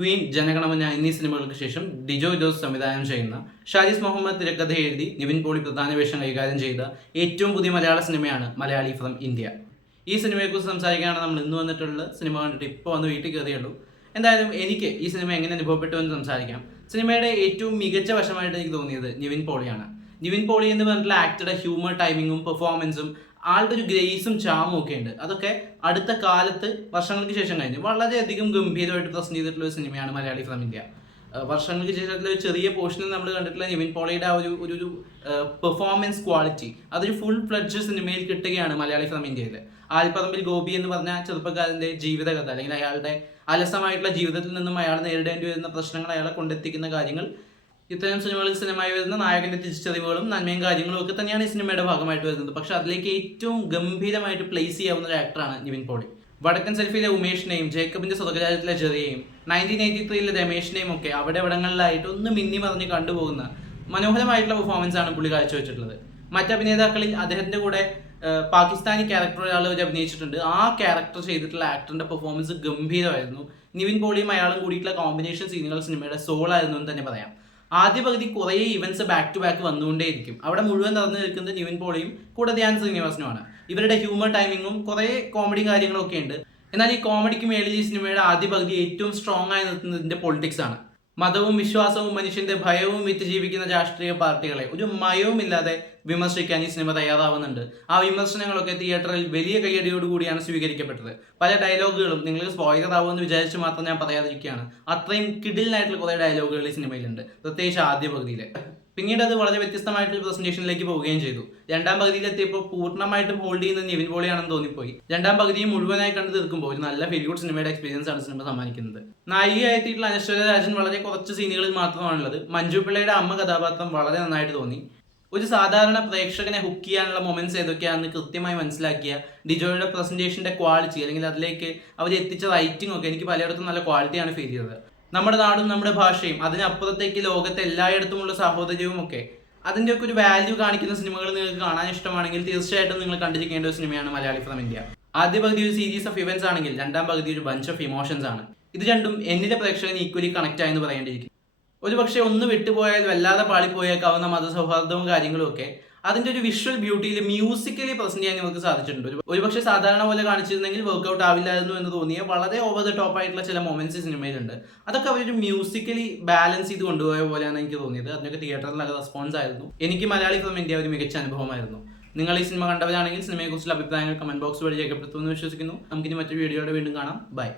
Queen, Jana Gana Mana എന്നീ സിനിമകൾക്ക് ശേഷം ഡിജോ ജോസ് സംവിധാനം ചെയ്യുന്ന, ഷാജിസ് മുഹമ്മദ് തിരക്കഥ എഴുതി നിവിൻ പോളി പ്രധാന വേഷം കൈകാര്യം ചെയ്ത ഏറ്റവും പുതിയ മലയാള സിനിമയാണ് മലയാളി ഫ്രം ഇന്ത്യ. ഈ സിനിമയെക്കുറിച്ച് സംസാരിക്കുകയാണ് നമ്മൾ ഇന്ന് വന്നിട്ടുള്ളത്. സിനിമ കണ്ടിട്ട് ഇപ്പോൾ വന്ന് വീട്ടിൽ കയറിയുള്ളൂ. എന്തായാലും എനിക്ക് ഈ സിനിമ എങ്ങനെ അനുഭവപ്പെട്ടു എന്ന് സംസാരിക്കാം. സിനിമയുടെ ഏറ്റവും മികച്ച വശമായിട്ട് എനിക്ക് തോന്നിയത് നിവിൻ പോളിയാണ്. നിവിൻ പോളി എന്ന് പറഞ്ഞിട്ടുള്ള ആക്ടറുടെ ഹ്യൂമർ ടൈമിങ്ങും പെർഫോമൻസും ആളുടെ ഒരു ഗ്രേസും ചാമും ഒക്കെ ഉണ്ട്. അതൊക്കെ അടുത്ത കാലത്ത് വർഷങ്ങൾക്ക് ശേഷം കഴിഞ്ഞ് വളരെയധികം ഗംഭീരമായിട്ട് പ്രസന്റ് ചെയ്തിട്ടുള്ള ഒരു സിനിമയാണ് മലയാളി ഫ്രം ഇന്ത്യ. വർഷങ്ങൾക്ക് ശേഷത്തിൽ ഒരു ചെറിയ പോർഷനിൽ നമ്മൾ കണ്ടിട്ടുള്ള നിവിൻ പോളിയുടെ ആ ഒരു പെർഫോമൻസ് ക്വാളിറ്റി അതൊരു ഫുൾ ഫ്ലഡ്ജ് സിനിമയിൽ കിട്ടുകയാണ് മലയാളി ഫ്രം ഇന്ത്യയിൽ. ആൽപ്പറമ്പിൽ ഗോപി എന്ന് പറഞ്ഞ ചെറുപ്പക്കാരൻ്റെ ജീവിതകഥ, അല്ലെങ്കിൽ അയാളുടെ അലസമായിട്ടുള്ള ജീവിതത്തിൽ നിന്നും അയാൾ നേരിടേണ്ടി വരുന്ന പ്രശ്നങ്ങൾ, അയാളെ കൊണ്ടെത്തിക്കുന്ന കാര്യങ്ങൾ, ഇത്തരം സിനിമകളിൽ സിനിമയായി വരുന്ന നായകന്റെ തിരിച്ചറിവുകളും നന്മയും കാര്യങ്ങളും ഒക്കെ തന്നെയാണ് ഈ സിനിമയുടെ ഭാഗമായിട്ട് വരുന്നത്. പക്ഷെ അതിലേക്ക് ഏറ്റവും ഗംഭീരമായിട്ട് പ്ലേസ് ചെയ്യാവുന്ന ഒരു ആക്ടറാണ് നിവിൻ പോളി. വടക്കൻ സെൽഫിയിലെ ഉമേഷിനെയും ജേക്കബിന്റെ സ്വതകരാജ്യത്തിലെ ജെറിയെയും 1983 രമേഷിനെയും ഒക്കെ അവിടെ ഇവിടങ്ങളിലായിട്ട് ഒന്ന് മിന്നി മറിഞ്ഞ് കണ്ടുപോകുന്ന മനോഹരമായിട്ടുള്ള പെർഫോമൻസ് ആണ് പുള്ളി കാഴ്ചവെച്ചിട്ടുള്ളത്. മറ്റഭിനേതാക്കളിൽ അദ്ദേഹത്തിന്റെ കൂടെ പാകിസ്ഥാനി ക്യാരക്ടർ ഒരാൾ അഭിനയിച്ചിട്ടുണ്ട്. ആ ക്യാരക്ടർ ചെയ്തിട്ടുള്ള ആക്ടറിന്റെ പെർഫോമൻസ് ഗംഭീരമായിരുന്നു. നിവിൻ പോളിയും അയാളും കൂടിയിട്ടുള്ള കോമ്പിനേഷൻ സീനുകൾ സിനിമയുടെ സോളായിരുന്നു എന്ന് തന്നെ പറയാം. ആദ്യ പകുതി കുറേ ഇവന്റ്സ് ബാക്ക് ടു ബാക്ക് വന്നുകൊണ്ടേയിരിക്കും. അവിടെ മുഴുവൻ നടന്നു നിൽക്കുന്നത് നിവിൻ പോളിയും കൂടെ ധ്യാൻ ശ്രീനിവാസനുമാണ്. ഇവരുടെ ഹ്യൂമർ ടൈമിങ്ങും കുറേ കോമഡി കാര്യങ്ങളും ഒക്കെ ഉണ്ട്. എന്നാൽ ഈ കോമഡിക്ക് മേളിൽ ഈ സിനിമയുടെ ആദ്യ പകുതി ഏറ്റവും സ്ട്രോങ് ആയി നിർത്തുന്നതിന്റെ പൊളിറ്റിക്സ് ആണ്. മതവും വിശ്വാസവും മനുഷ്യന്റെ ഭയവും വിറ്റ് ജീവിക്കുന്ന രാഷ്ട്രീയ പാർട്ടികളെ ഒരു മയവും ഇല്ലാതെ വിമർശിക്കാൻ ഈ സിനിമ തയ്യാറാവുന്നുണ്ട്. ആ വിമർശനങ്ങളൊക്കെ തിയേറ്ററിൽ വലിയ കയ്യടിയോടുകൂടിയാണ് സ്വീകരിക്കപ്പെട്ടത്. പല ഡയലോഗുകളും നിങ്ങൾക്ക് സ്പോയിലർ ആവുമെന്ന് വിചാരിച്ച് മാത്രം ഞാൻ പറയാതിരിക്കുകയാണ്. അത്രയും കിഡിലിനായിട്ടുള്ള കുറേ ഡയലോഗുകൾ ഈ സിനിമയിലുണ്ട്, പ്രത്യേകിച്ച് ആദ്യ പകുതിയിൽ. പിന്നീട് അത് വളരെ വ്യത്യസ്തമായിട്ടുള്ള പ്രസന്റേഷനിലേക്ക് പോവുകയും ചെയ്തു. രണ്ടാം പകുതിയിലെത്തിയപ്പോൾ പൂർണ്ണമായിട്ടും ഹോൾഡ് ചെയ്യുന്ന നിവിൻ പോളിയാണെന്ന് തോന്നിപ്പോയി. രണ്ടാം പകുതിയും മുഴുവനായി കണ്ടു തീർക്കുമ്പോൾ ഒരു നല്ല ഫീൽ ഗുഡ് സിനിമയുടെ എക്സ്പീരിയൻസ് ആണ് സിനിമ സമ്മാനിക്കുന്നത്. നായികയായിട്ടുള്ള അനശ്വര രാജൻ വളരെ കുറച്ച് സീനുകളിൽ മാത്രമാണുള്ളത്. മഞ്ജു പിള്ളയുടെ അമ്മ കഥാപാത്രം വളരെ നന്നായിട്ട് തോന്നി. ഒരു സാധാരണ പ്രേക്ഷകനെ ഹുക്ക് ചെയ്യാനുള്ള മൊമെന്റ്സ് ഏതൊക്കെയാണെന്ന് കൃത്യമായി മനസ്സിലാക്കിയ ഡിജോയുടെ പ്രസന്റേഷന്റെ ക്വാളിറ്റി, അല്ലെങ്കിൽ അതിലേക്ക് അവർ എത്തിച്ച റൈറ്റിംഗ് ഒക്കെ എനിക്ക് പലയിടത്തും നല്ല ക്വാളിറ്റിയാണ് ഫീൽ ചെയ്തത്. നമ്മുടെ നാടും നമ്മുടെ ഭാഷയും അതിനപ്പുറത്തേക്ക് ലോകത്തെ എല്ലായിടത്തുമുള്ള സാഹോദര്യവും ഒക്കെ അതിൻ്റെയൊക്കെ ഒരു വാല്യൂ കാണിക്കുന്ന സിനിമകൾ നിങ്ങൾക്ക് കാണാൻ ഇഷ്ടമാണെങ്കിൽ തീർച്ചയായിട്ടും നിങ്ങൾ കണ്ടിരിക്കേണ്ട ഒരു സിനിമയാണ് മലയാളി ഫ്രം ഇന്ത്യ. ആദ്യ പകുതി ഒരു സീരീസ് ഓഫ് ഇവന്റ്സ് ആണെങ്കിൽ രണ്ടാം പകുതി ഒരു ബഞ്ച് ഓഫ് ഇമോഷൻസ് ആണ്. ഇത് രണ്ടും എന്നിലെ പ്രേക്ഷകന് ഈക്വലി കണക്ട് ആയെന്ന് പറയേണ്ടിയിരിക്കും. ഒരു പക്ഷേ ഒന്ന് വിട്ടുപോയാൽ വല്ലാതെ പാളിപ്പോയേക്കാവുന്ന മതസൗഹാർദ്ദവും കാര്യങ്ങളും ഒക്കെ അതിൻ്റെ ഒരു വിഷ്വൽ ബ്യൂട്ടിയിൽ മ്യൂസിക്കലി പ്രസന്റ് ചെയ്യാൻ നമുക്ക് സാധിച്ചിട്ടുണ്ട്. ഒരുപക്ഷെ സാധാരണ പോലെ കാണിച്ചിരുന്നെങ്കിൽ വർക്ക്ഔട്ട് ആവില്ലായിരുന്നു എന്ന് തോന്നിയ വളരെ ഓവർ ദ ടോപ്പ് ആയിട്ടുള്ള ചില മൊമെന്റ്സ് സിനിമയിലുണ്ട്. അതൊക്കെ അവരൊരു മ്യൂസിക്കലി ബാലൻസ് ചെയ്ത് കൊണ്ടുപോയ പോലെയാണ് എനിക്ക് തോന്നിയത്. അതിനൊക്കെ തിയേറ്ററിൽ നല്ല റെസ്പോൺസ് ആയിരുന്നു. എനിക്ക് മലയാളി ഫ്രം ഇന്ത്യ ഒരു മികച്ച അനുഭവമായിരുന്നു. നിങ്ങൾ ഈ സിനിമ കണ്ടവരാണെങ്കിൽ സിനിമയെക്കുറിച്ചുള്ള അഭിപ്രായങ്ങൾ കമന്റ് ബോക്സ് വഴി രേഖപ്പെടുത്തുമെന്ന് വിശ്വസിക്കുന്നു. നമുക്കിനി മറ്റൊരു വീഡിയോയുടെ വീണ്ടും കാണാം. ബൈ.